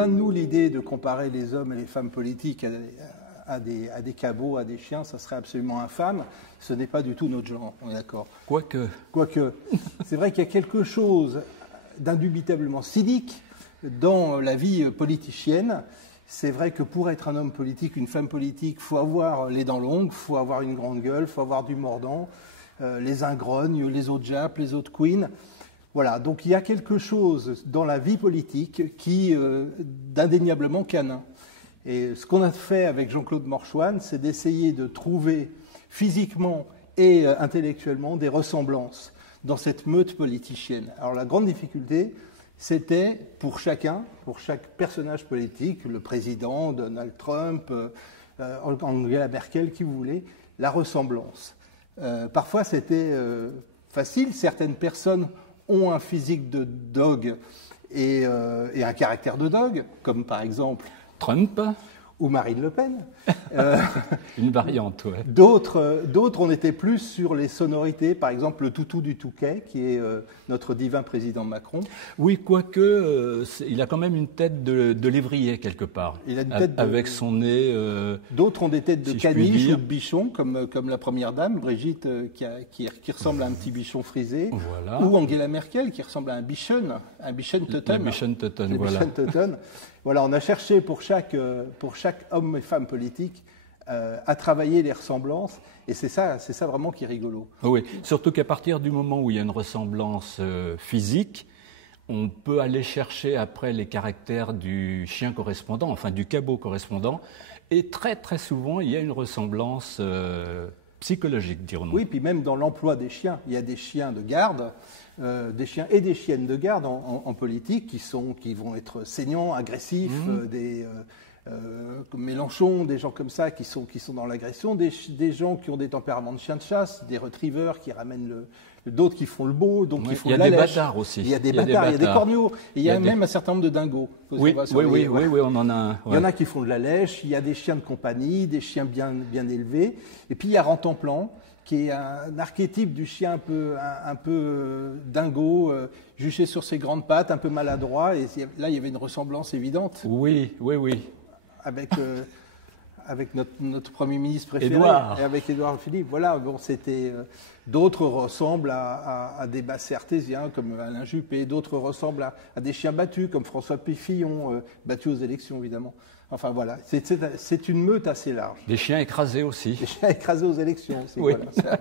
loin de nous l'idée de comparer les hommes et les femmes politiques à des cabots, à des chiens, ça serait absolument infâme. Ce n'est pas du tout notre genre, on est d'accord. Quoique. C'est vrai qu'il y a quelque chose d'indubitablement cynique dans la vie politicienne. C'est vrai que pour être un homme politique, une femme politique, il faut avoir les dents longues, il faut avoir une grande gueule, il faut avoir du mordant, les uns grognent, les autres jappent, les autres couinent. Voilà, donc il y a quelque chose dans la vie politique qui d'indéniablement canin. Et ce qu'on a fait avec Jean-Claude Morchouane, c'est d'essayer de trouver physiquement et intellectuellement des ressemblances dans cette meute politicienne. Alors la grande difficulté, c'était pour chaque personnage politique, le président, Donald Trump, Angela Merkel, qui vous voulez, la ressemblance. Parfois c'était facile, certaines personnes ont un physique de dog et un caractère de dog, comme par exemple Trump ou Marine Le Pen. Une variante, ouais. D'autres, on était plus sur les sonorités, par exemple le toutou du Touquet, qui est notre divin président Macron. Oui, quoique, il a quand même une tête de lévrier quelque part, il a une tête avec son nez... D'autres ont des têtes de caniche ou de bichon, comme la première dame, Brigitte, qui ressemble à un petit bichon frisé, voilà. Ou Angela Merkel, qui ressemble à un bichon Totten. La bichon Totten, voilà. Voilà, on a cherché pour chaque homme et femme politique à travailler les ressemblances, et c'est ça vraiment qui est rigolo. Oui, surtout qu'à partir du moment où il y a une ressemblance physique, on peut aller chercher après les caractères du chien correspondant, enfin du cabot correspondant, et très très souvent il y a une ressemblance psychologique, dirons-nous. Oui, puis même dans l'emploi des chiens, il y a des chiens de garde, des chiens et des chiennes de garde en politique qui vont être saignants, agressifs, comme Mélenchon, des gens comme ça qui sont dans l'agression, des gens qui ont des tempéraments de chiens de chasse, des retrievers qui ramènent d'autres qui font le beau, donc qui font la lèche. Il y a des bâtards aussi. Il y a des bâtards, il y a des corneaux, et il y a même un certain nombre de dingos. Oui, on en a un. Ouais. Il y en a qui font de la lèche, il y a des chiens de compagnie, des chiens bien élevés, et puis il y a Rantanplan, qui est un archétype du chien un peu dingo, juché sur ses grandes pattes, un peu maladroit, et là il y avait une ressemblance évidente. Oui. Avec notre Premier ministre préféré, Édouard. Et avec Édouard Philippe. Voilà, bon, c'était d'autres ressemblent à des bassets artésiens comme Alain Juppé, d'autres ressemblent à des chiens battus comme François Fillon, battus aux élections évidemment. Enfin voilà, c'est une meute assez large. Des chiens écrasés aussi. Des chiens écrasés aux élections aussi. Oui. Voilà.